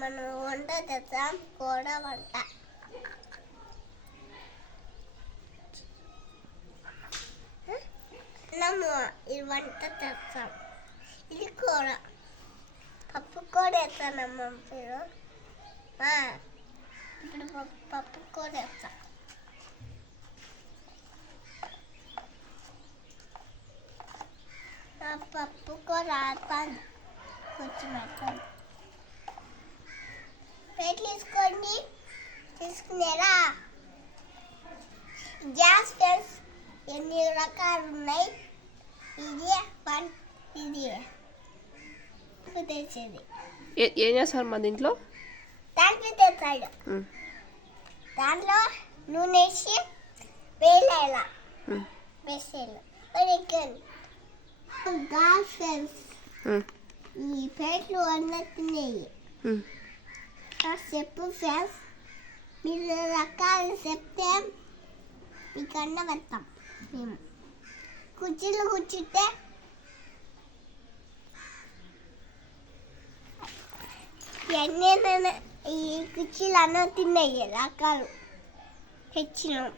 మనం వంట చేస్తాం, కూడా వంట. అన్నము ఇది వంట చేస్తాం, ఇది కూర. పప్పు కూర వేస్తానమ్మ మీరు. ఇప్పుడు పప్పు కూర వేస్తాం. పప్పు కూర ఆపాలి, కొంచెం పెట్టండి. ప్లేట్ తీసుకోండి, తీసుకునేరా. గ్యాస్ ఫ్రెండ్స్ ఎన్ని రకాలు ఉన్నాయి. ఇది ఇది తెచ్చేది. ఏం చేస్తారు మా దీంట్లో? దాంట్లో తెచ్చాడు. దాంట్లో నూనె వేసి వేయాల, వేసేయాలి. గ్యాస్ ఫ్రెండ్స్ ఈ ప్లేట్లు అన్నట్టున్నాయి. చెప్పు ఫ్రెండ్స్, మీరు రకాలు చెప్తే మీకు అన్న పెడతాం. మేము కుర్చీలు కూర్చుంటే ఇవన్నీ ఈ కుర్చీలు అన్న తిన్నాయి రకాలు తెచ్చినాం.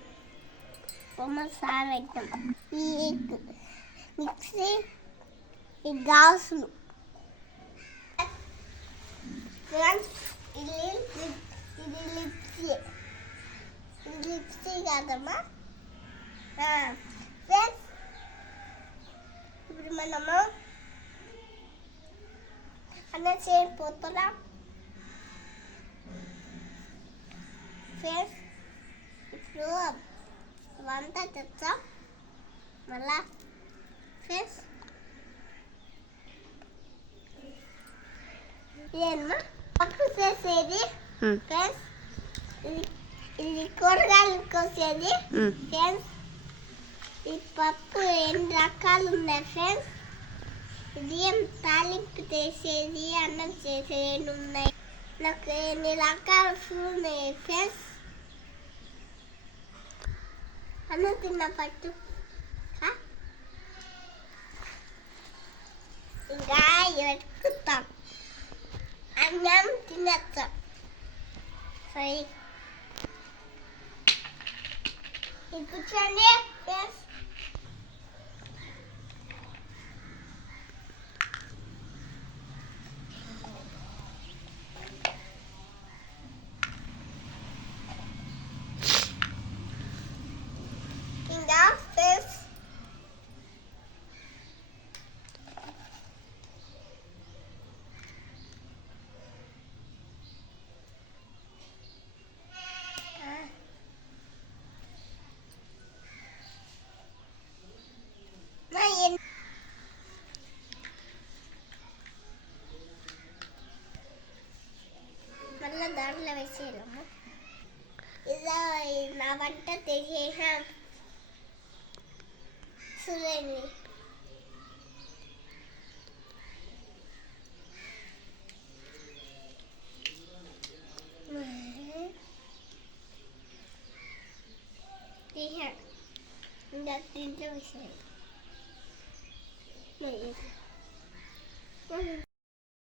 బొమ్మ సార్ పెట్టాం. ఈ మిక్సీ, ఈ గ్లాసులు. ఫ్రెండ్స్ ఇది లిప్సీ కాదమ్మా. ఫ్రెండ్స్ ఇప్పుడు మనము అన్నం చేయకపోతున్నాం. ఫ్రెండ్స్ ఇప్పుడు వంట తెచ్చాం మళ్ళా. ఫ్రెండ్స్ ఇదేమ్మా పప్పు చేసేది. ఫ్రెండ్స్ ఇది కూరగాయలు కోసేది. ఫ్రెండ్స్ ఈ పప్పు ఎన్ని రకాలు ఉన్నాయి. ఫ్రెండ్స్ ఇది తాలింపు చేసేది, అన్నం చేసేది ఉన్నాయి. నాకు ఎన్ని రకాల ఉన్నాయి. ఫ్రెండ్స్ అన్నం తిన్న పట్టు ఇంకా ఎక్కుతాం, అన్నం తినేస్తాం. సరే కూర్చోండి ఫ్రెండ్స్. ఇంకా ఫ్రెండ్స్ మళ్ళీ దాంట్లో వేసేయాలమ్మా. ఇలా నా వంట తెగేసాం చూడండి. ఇంకా దీంట్లో వేసేయాలి.